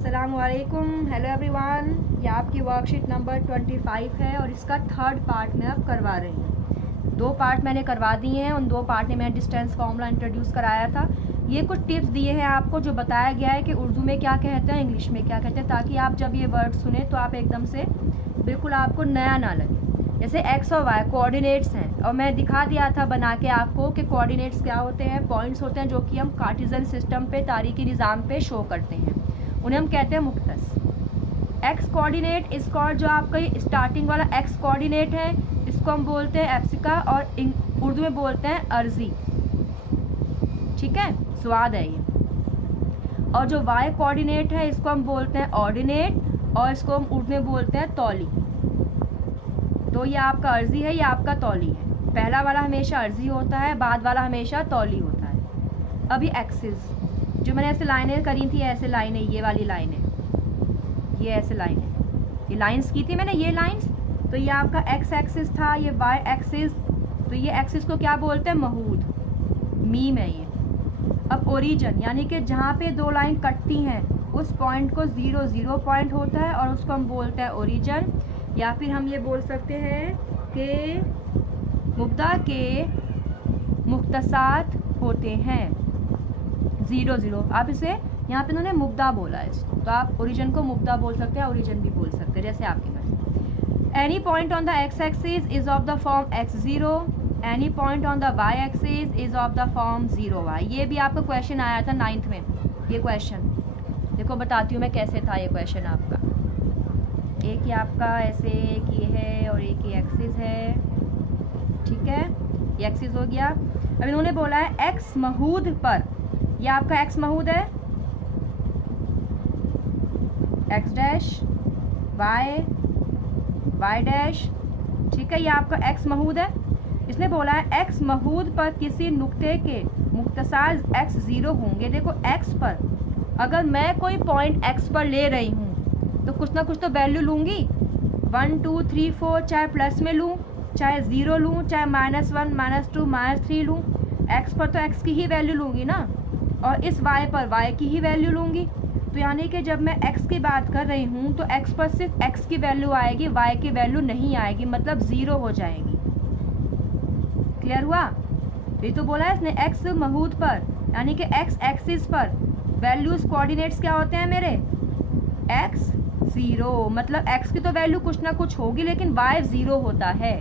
अस्सलामुअलैकुम, hello everyone. ये आपकी वर्कशीट नंबर 25 है और इसका थर्ड पार्ट मैं अब करवा रही हूँ। 2 पार्ट मैंने करवा दिए हैं। उन 2 पार्ट में मैंने डिस्टेंस फार्मूला इंट्रोड्यूस कराया था। ये कुछ टिप्स दिए हैं आपको, जो बताया गया है कि उर्दू में क्या कहते हैं, इंग्लिश में क्या कहते हैं, ताकि आप जब ये वर्ड सुने तो आप एकदम से बिल्कुल आपको नया ना लगे। जैसे एक्स और वाई कोऑर्डिनेट्स हैं, और मैं दिखा दिया था बना के आपको कि कोऑर्डिनेट्स क्या होते हैं। पॉइंट्स होते हैं जो कि हम कार्टेशियन सिस्टम पे, तारीखी निज़ाम पे शो करते हैं, उन्हें हम कहते हैं मुख्तस। एक्स कोऑर्डिनेट इसका, जो आपका स्टार्टिंग वाला एक्स कोऑर्डिनेट है, इसको हम बोलते हैं एप्सिका, और उर्दू में बोलते हैं अर्जी। ठीक है, स्वाद है ये। और जो वाई कोऑर्डिनेट है, इसको हम बोलते हैं ऑर्डिनेट, और इसको हम उर्दू में बोलते हैं तौली। तो ये आपका अर्जी है, ये आपका तौली है। पहला वाला हमेशा अर्जी होता है, बाद वाला हमेशा तौली होता है। अभी एक्सिस, जो मैंने ऐसे लाइनें करी थी, ऐसे लाइनें, ये वाली लाइन है, ये ऐसे लाइन है, ये लाइंस की थी मैंने, ये लाइंस। तो ये आपका एक्स एक्सिस था, ये वाई एक्सिस। तो ये एक्सिस को क्या बोलते हैं, महूद, मीम है ये। अब ओरिजिन, यानी कि जहाँ पे 2 लाइन कटती हैं उस पॉइंट को 0 0 पॉइंट होता है, और उसको हम बोलते हैं ओरिजिन। या फिर हम ये बोल सकते हैं कि मुब्दा के मुख्तसात होते हैं 0 0। आप इसे, यहाँ पे उन्होंने मुब्दा बोला है इसको, तो आप ओरिजिन को मुब्दा बोल सकते हैं, ओरिजिन भी बोल सकते हैं, जैसे आपके पास। Any point on the X axis is of the form x0, any point on the y axis is of the form 0y। ये भी आपका क्वेश्चन आया था 9th में। ये क्वेश्चन देखो, बताती हूँ मैं कैसे था ये क्वेश्चन आपका। एक ही आपका ऐसे, एक ये है और एक ये एक्सिस है। ठीक है, ये एक्सिस हो गया। अब इन्होंने बोला है एक्स महूद पर, ये आपका एक्स महूद है, एक्स डैश, वाई डैश। ठीक है, ये आपका एक्स महूद है। इसने बोला है एक्स महूद पर किसी नुक्ते के मुख्तसार x0 होंगे। देखो एक्स पर, अगर मैं कोई पॉइंट एक्स पर ले रही हूँ तो कुछ ना कुछ तो वैल्यू लूँगी, 1 2 3 4, चाहे प्लस में लूँ, चाहे 0 लूँ, चाहे -1 -2 -3 लूँ। एक्स पर तो एक्स की ही वैल्यू लूँगी ना, और इस वाई पर वाई की ही वैल्यू लूँगी। तो यानी कि जब मैं एक्स की बात कर रही हूँ तो एक्स पर सिर्फ एक्स की वैल्यू आएगी, वाई की वैल्यू नहीं आएगी, मतलब 0 हो जाएगी। क्लियर हुआ? ये तो बोला है इसने एक्स महूद पर, यानी कि एक्स एक्सिस पर वैल्यूज कोऑर्डिनेट्स क्या होते हैं मेरे, x0, मतलब x की तो वैल्यू कुछ ना कुछ होगी, लेकिन y 0 होता है।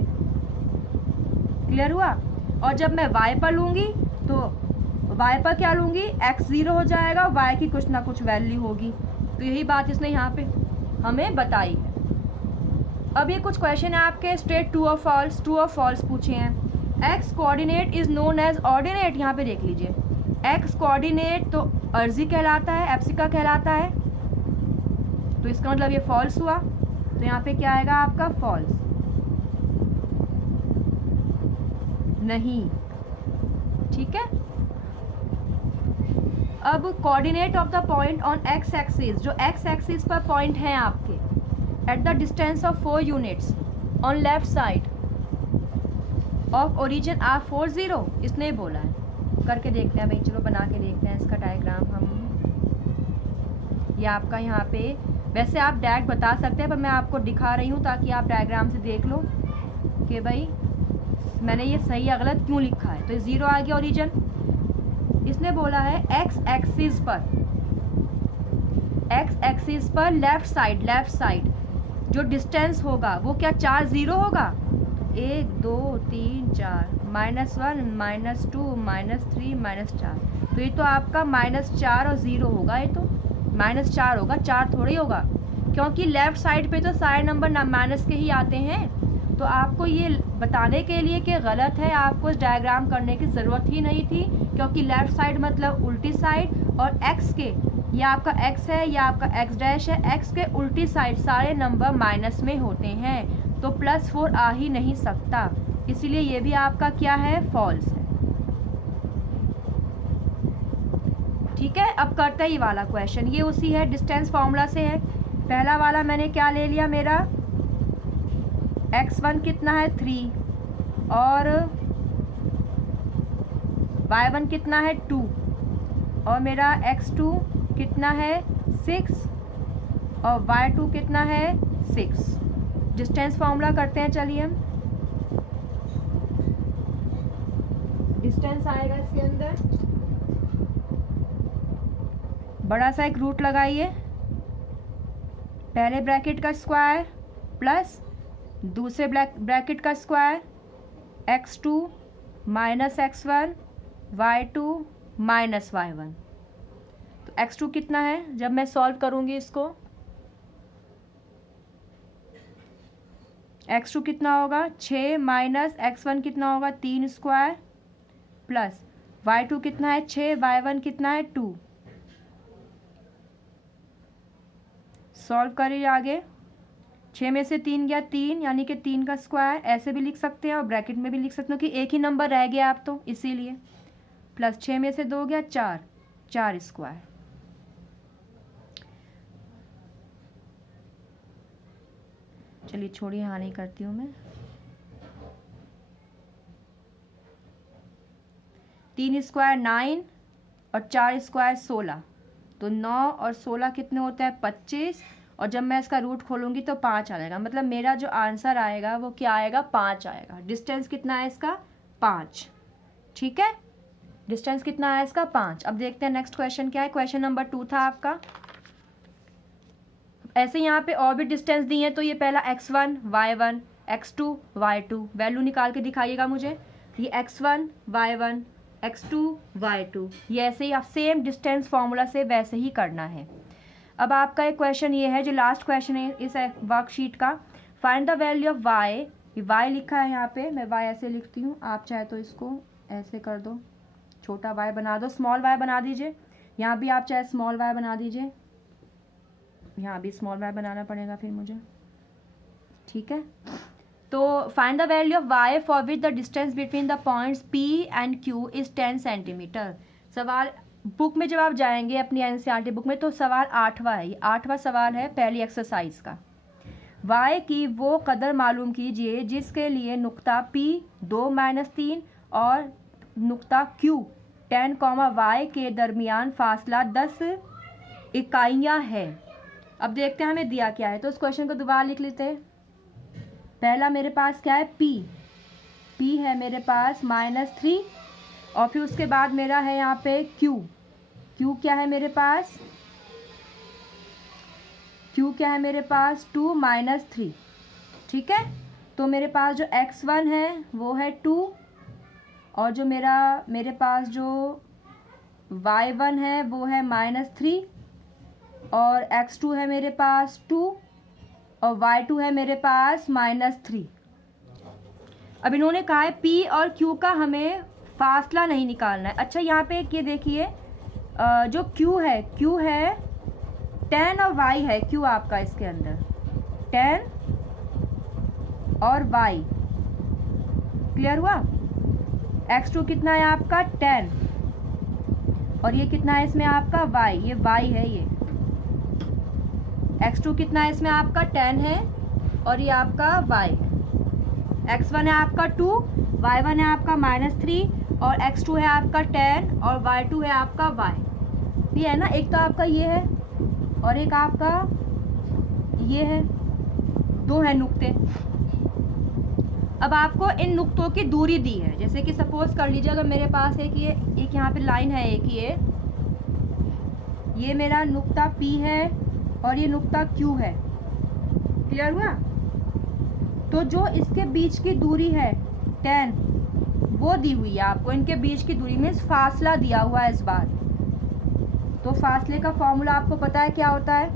क्लियर हुआ? और जब मैं y पर लूँगी तो y पर क्या लूँगी, x 0 हो जाएगा, y की कुछ ना कुछ वैल्यू होगी। तो यही बात इसने यहाँ पे हमें बताई है। अब ये कुछ क्वेश्चन है आपके स्ट्रेट ट्रू और फॉल्स पूछे हैं। x coordinate is known as ordinate, यहाँ पे देख लीजिए, x कोऑर्डिनेट तो अर्जी कहलाता है, एप्सिका कहलाता है, तो इसका मतलब ये फॉल्स हुआ। तो यहाँ पे क्या आएगा आपका, फॉल्स, नहीं। ठीक है, अब coordinate of the point on x axis, जो एक्स एक्सिस पर पॉइंट है आपके, at the distance of 4 units on left side of origin are 4 0, इसने बोला है। करके देखते हैं भाई, चलो बना के देखते हैं इसका डायग्राम हम। ये आपका यहाँ पे, वैसे आप डायरेक्ट बता सकते हैं, पर मैं आपको दिखा रही हूँ ताकि आप डायग्राम से देख लो कि भाई मैंने ये सही या गलत क्यों लिखा है। तो 0 आ गया ओरिजिन। इसने बोला है एक्स एक्सिस पर लेफ्ट साइड जो डिस्टेंस होगा वो क्या 4 0 होगा, 1 2 3 4, -1 -2 -3 -4। तो ये तो आपका -4 और 0 होगा, ये तो -4 होगा, 4 थोड़ी होगा, क्योंकि लेफ़्ट साइड पे तो सारे नंबर माइनस के ही आते हैं। तो आपको ये बताने के लिए कि गलत है, आपको इस डायग्राम करने की ज़रूरत ही नहीं थी, क्योंकि लेफ़्ट साइड मतलब उल्टी साइड, और एक्स के, ये आपका एक्स है, ये आपका एक्स डैश है, एक्स के उल्टी साइड सारे नंबर माइनस में होते हैं, तो +4 आ ही नहीं सकता, इसीलिए ये भी आपका क्या है, फॉल्स है। ठीक है, अब करते हैं ये वाला क्वेश्चन, ये उसी है, डिस्टेंस फार्मूला से है। पहला वाला मैंने क्या ले लिया, मेरा x1 कितना है 3, और y1 कितना है 2, और मेरा x2 कितना है 6 और y2 कितना है 6। डिस्टेंस फॉर्मूला करते हैं, चलिए हम। डिस्टेंस आएगा इसके अंदर, बड़ा सा एक रूट लगाइए, पहले ब्रैकेट का स्क्वायर प्लस दूसरे ब्रैकेट का square, x2 minus x1 y2 minus y1। तो x2 कितना है, जब मैं सॉल्व करूंगी इसको, x2 कितना होगा 6 माइनस x1 कितना होगा 3 स्क्वायर प्लस y2 कितना है 6, y1 कितना है 2। सॉल्व करिए आगे, 6 में से 3 गया 3, यानी कि 3 का स्क्वायर, ऐसे भी लिख सकते हैं और ब्रैकेट में भी लिख सकते हो कि एक ही नंबर रह गया आप, तो इसीलिए प्लस 6 में से 2 गया 4, 4 स्क्वायर। चलिए छोड़िए, हाँ नहीं करती हूँ मैं। 3 स्क्वायर 9 और 4 स्क्वायर 16, तो 9 और 16 कितने होते हैं 25, और जब मैं इसका रूट खोलूंगी तो 5 आ जाएगा। मतलब मेरा जो आंसर आएगा वो क्या आएगा 5 आएगा। डिस्टेंस कितना है इसका 5, ठीक है, डिस्टेंस कितना है इसका 5। अब देखते हैं नेक्स्ट क्वेश्चन क्या है। क्वेश्चन नंबर 2 था आपका। ऐसे यहाँ पे और भी डिस्टेंस दी है, तो ये पहला x1 y1 x2 y2 value निकाल के दिखाइएगा मुझे। ये x1 y1 x2 y2, ये ऐसे ही आप सेम डिस्टेंस फॉर्मूला से वैसे ही करना है। अब आपका एक क्वेश्चन ये है जो लास्ट क्वेश्चन है इस वर्कशीट का, find the value of y। ये y लिखा है यहाँ पे, मैं y ऐसे लिखती हूँ, आप चाहे तो इसको ऐसे कर दो, छोटा y बना दो, स्मॉल y बना दीजिए। यहाँ भी आप चाहे स्मॉल y बना दीजिए, यहाँ भी स्मॉल y बनाना पड़ेगा फिर मुझे, ठीक है। तो find the value of y for which the distance between the points P and Q is 10 centimetre. सवाल बुक में जब आप जाएंगे अपनी NCERT बुक में तो सवाल 8वां है, ये 8वां सवाल है पहली एक्सरसाइज का। y की वो कदर मालूम कीजिए जिसके लिए नुक्ता P 2-3 और नुक्ता Q 10, y के दरमियान फासला 10 इकाइयाँ है। अब देखते हैं हमें दिया क्या है, तो उस क्वेश्चन को दोबारा लिख लेते हैं। पहला मेरे पास क्या है P है मेरे पास -3, और फिर उसके बाद मेरा है यहाँ पे Q क्या है मेरे पास, Q क्या है मेरे पास 2 - 3, ठीक है। तो मेरे पास जो x1 है वो है 2, और जो मेरे पास जो y1 है वो है -3, और x2 है मेरे पास 2, और y2 है मेरे पास -3। अब इन्होंने कहा है P और Q का हमें फासला नहीं निकालना है। अच्छा यहाँ पे ये देखिए, जो Q है 10 और y है Q आपका इसके अंदर 10 और y, क्लियर हुआ। x2 कितना है आपका 10, और ये कितना है इसमें आपका y, ये y है, ये x2 कितना है इसमें आपका 10 है, और ये आपका y, x1 है आपका 2, y1 है आपका -3, और x2 है आपका 10 और y2 है आपका y। ये है ना, एक तो आपका ये है और एक आपका ये है, दो है नुक्ते। अब आपको इन नुक्तों की दूरी दी है, जैसे कि सपोज कर लीजिए अगर मेरे पास एक यहाँ पे लाइन है, एक ये मेरा नुक्ता P है और ये नुक्ता Q है, क्लियर हुआ। तो जो इसके बीच की दूरी है 10 वो दी हुई है आपको, इनके बीच की दूरी में फासला दिया हुआ है इस बार। तो फासले का फॉर्मूला आपको पता है क्या होता है,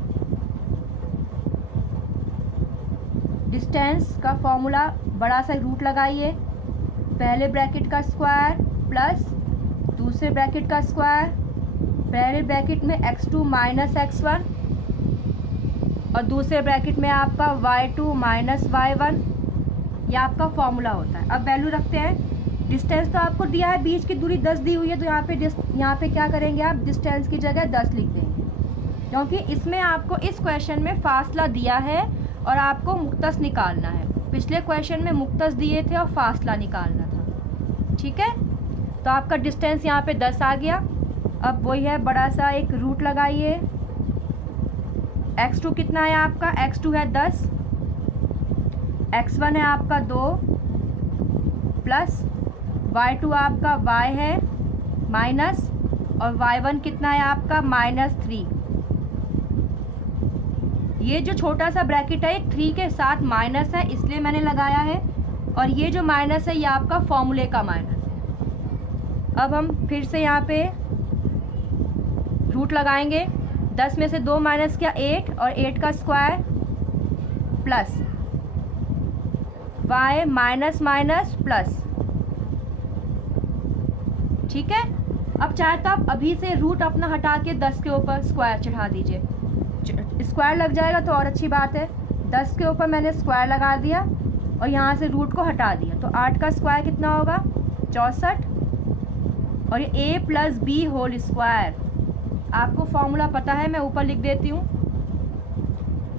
डिस्टेंस का फॉर्मूला, बड़ा सा रूट लगाइए, पहले ब्रैकेट का स्क्वायर प्लस दूसरे ब्रैकेट का स्क्वायर, पहले ब्रैकेट में x2 माइनस x1 और दूसरे ब्रैकेट में आपका y2 माइनस y1, ये आपका फॉर्मूला होता है। अब वैल्यू रखते हैं। डिस्टेंस तो आपको दिया है, बीच की दूरी 10 दी हुई है, तो यहाँ पे क्या करेंगे आप, डिस्टेंस की जगह 10 लिख देंगे, क्योंकि इसमें आपको इस क्वेश्चन में फासला दिया है और आपको मुक्तस निकालना है। पिछले क्वेश्चन में मुक्तस दिए थे और फासला निकालना था, ठीक है। तो आपका डिस्टेंस यहाँ पे 10 आ गया। अब वही है, बड़ा सा एक रूट लगाइए, x2 कितना है आपका, x2 है 10, x1 है आपका 2 प्लस y2 आपका y है माइनस, और y1 कितना है आपका -3। ये जो छोटा सा ब्रैकेट है 3 के साथ माइनस है इसलिए मैंने लगाया है, और ये जो माइनस है ये आपका फॉर्मूले का माइनस है। अब हम फिर से यहाँ पे रूट लगाएंगे। 10 में से 2 माइनस किया 8, और 8 का square plus y minus minus plus, ठीक है। अब चाहे तो आप अभी से रूट अपना हटा के 10 के ऊपर स्क्वायर चढ़ा दीजिए, स्क्वायर लग जाएगा तो और अच्छी बात है। 10 के ऊपर मैंने स्क्वायर लगा दिया और यहाँ से रूट को हटा दिया, तो 8 का स्क्वायर कितना होगा 64, और ये a plus B whole square. आपको फॉर्मूला पता है, मैं ऊपर लिख देती हूँ,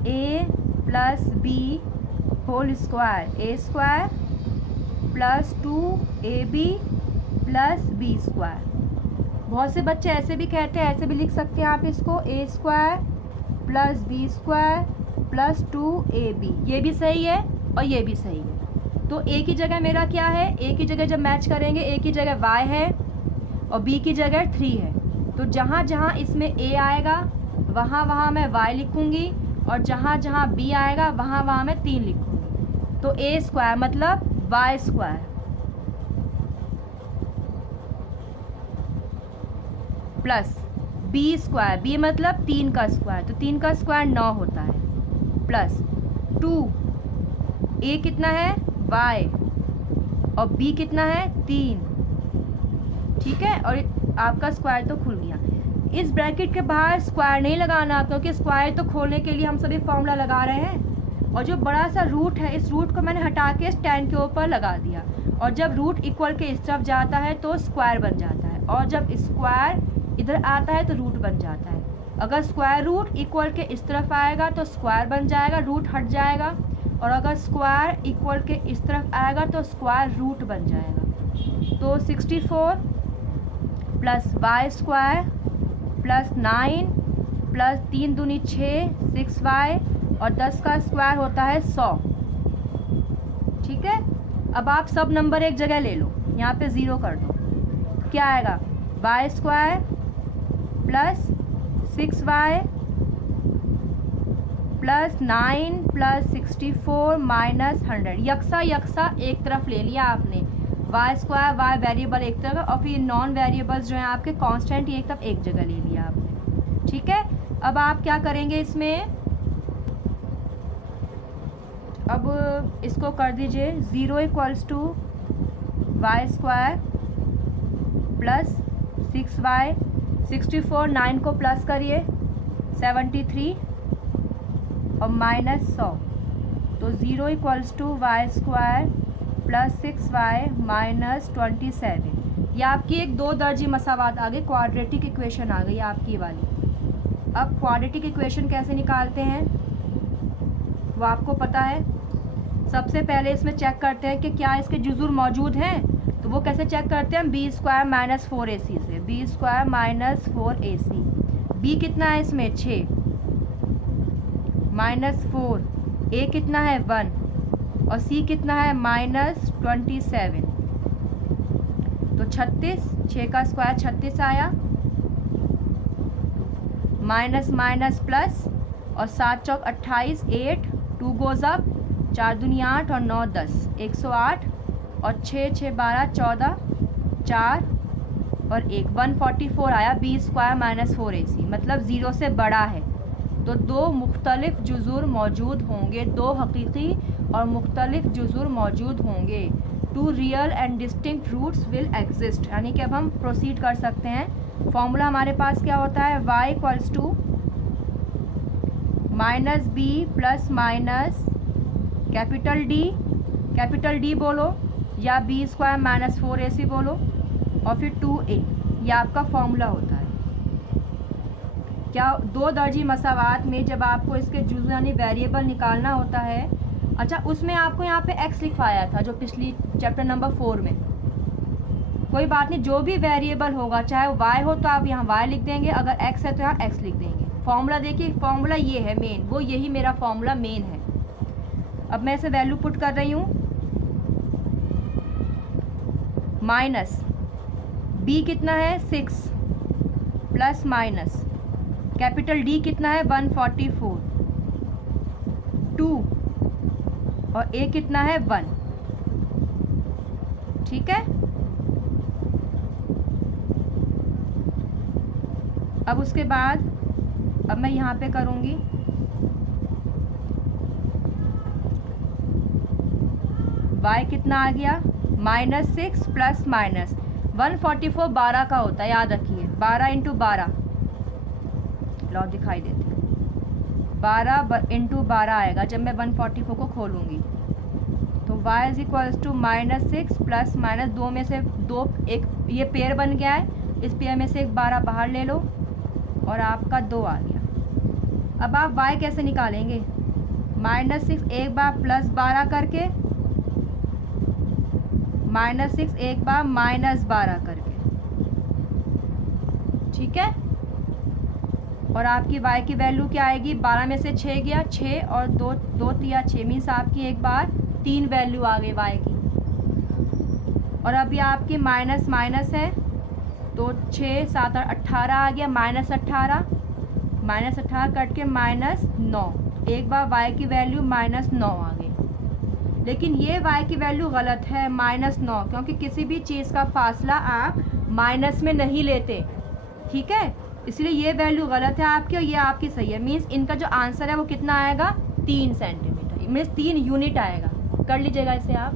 a plus B whole square, A square plus 2ab plus B square. बहुत से बच्चे ऐसे भी कहते हैं, ऐसे भी लिख सकते हैं आप इसको, A square plus B square plus 2ab। ये भी सही है और ये भी सही है। तो a की जगह मेरा क्या है, a की जगह जब मैच करेंगे a की जगह y है और b की जगह 3 है, तो जहाँ जहाँ इसमें a आएगा वहाँ वहाँ मैं y लिखूँगी, और जहाँ जहाँ b आएगा वहाँ वहाँ मैं 3 लिखूँगी। तो a स्क्वायर मतलब y square plus B square, B मतलब 3 का स्क्वायर, तो 3 का स्क्वायर 9 होता है, प्लस 2, ए कितना है y और बी कितना है 3, ठीक है। और आपका स्क्वायर तो खुल गया। इस ब्रैकेट के बाहर स्क्वायर नहीं लगाना, क्योंकि स्क्वायर तो खोलने के लिए हम सभी फॉर्मूला लगा रहे हैं, और जो बड़ा सा रूट है इस रूट को मैंने हटा के इस 10 के ऊपर लगा दिया, और जब रूट इक्वल के इस तरफ जाता है तो स्क्वायर बन जाता है, और जब स्क्वायर इधर आता है तो रूट बन जाता है। अगर स्क्वायर रूट इक्वल के इस तरफ आएगा तो स्क्वायर बन जाएगा, रूट हट जाएगा, और अगर स्क्वायर इक्वल के इस तरफ आएगा तो स्क्वायर रूट बन जाएगा। तो 64 plus y square plus 9 plus 3 दूनी 6, 6y, और 10 का स्क्वायर होता है 100, ठीक है। अब आप सब नंबर एक जगह ले लो, यहाँ पे 0 कर दो, क्या आएगा y square plus 6y plus 9 plus 64 minus 100। यक्सा यक्सा एक तरफ ले लिया आपने, y स्क्वायर y वेरिएबल एक तरफ, और फिर नॉन वेरिएबल्स जो हैं आपके कांस्टेंट एक तरफ एक जगह ले लिया आपने, ठीक है। अब आप क्या करेंगे इसमें, अब इसको कर दीजिए 0 equals to y square plus 6y, 64, 9 को प्लस करिए 73 और माइनस 100, तो 0 equals to y square plus 6y minus 27। ये आपकी एक 2 दर्जी मसावात आ गई, क्वाड्रेटिक इक्वेशन आ गई आपकी वाली। अब क्वाड्रेटिक इक्वेशन कैसे निकालते हैं वो आपको पता है। सबसे पहले इसमें चेक करते हैं कि क्या इसके जुज़ुर मौजूद हैं, तो वो कैसे चेक करते हैं, बी स्क्वायर माइनस 4ac से, B square minus 4ac। B कितना है इसमें 6 माइनस 4, ए कितना है 1, और सी कितना है माइनस 27, तो 36, 6 का स्क्वायर 36 आया, माइनस माइनस प्लस, और 7 चौक 28, 8, 2 गोज़ अप, 4 दूनी 8 और 9 10, 108, और 6 6 12 14, 4 और 1, 144 आया। बी स्क्वायर माइनस 4ac मतलब 0 से बड़ा है, तो 2 मुख्तलिफ जुज़ुर मौजूद होंगे, 2 हकीकी और मुख्तलिफ जुज़ुर मौजूद होंगे। 2 real and distinct roots will exist. यानी कि अब हम प्रोसीड कर सकते हैं। फॉर्मूला हमारे पास क्या होता है, y equals to minus B plus minus capital D बोलो, या बी स्क्वायर माइनस 4ac बोलो, और फिर 2a, ये आपका फॉर्मूला होता है। क्या 2 दर्जी मसावात में जब आपको इसके जुज़ यानी वेरिएबल निकालना होता है, अच्छा उसमें आपको यहाँ पे x लिखवाया था जो पिछली चैप्टर नंबर 4 में, कोई बात नहीं, जो भी वेरिएबल होगा चाहे वो y हो तो आप यहाँ y लिख देंगे, अगर x है तो यहाँ x लिख देंगे। फॉर्मूला देखिए, फॉर्मूला ये है मेन, वो यही मेरा फॉर्मूला मेन है। अब मैं इसे वैल्यू पुट कर रही हूँ, माइनस बी कितना है 6 प्लस माइनस कैपिटल डी कितना है 144, 2 और ए कितना है 1। ठीक है, अब उसके बाद अब मैं यहाँ पे करूँगी y कितना आ गया -6 प्लस माइनस 144 12 का होता है, याद रखिए 12 इंटू 12 लो दिखाई देती है, 12 इंटू 12 आएगा जब मैं 144 को खोलूँगी। तो y is equals to -6 plus minus 2 में से 2, एक ये पेयर बन गया है, इस पेयर में से एक 12 बाहर ले लो और आपका 2 आ गया। अब आप y कैसे निकालेंगे, -6 एक बार प्लस 12 करके, -6 एक बार -12 करके। ठीक है, और आपकी y की वैल्यू क्या आएगी, 12 में से 6 गया 6 और 2 तिया 6 मीन्स आपकी एक बार 3 वैल्यू आ गई y की। और अभी आपकी माइनस माइनस है तो 6 7 और 18 आ गया, -18 कट के -9, एक बार y की वैल्यू -9 आ गई। लेकिन ये y की वैल्यू गलत है -9, क्योंकि किसी भी चीज़ का फासला आप माइनस में नहीं लेते। ठीक है, इसलिए ये वैल्यू गलत है आपकी और ये आपकी सही है। मीन्स इनका जो आंसर है वो कितना आएगा 3 सेंटीमीटर, मीन्स 3 यूनिट आएगा। कर लीजिएगा इसे आप।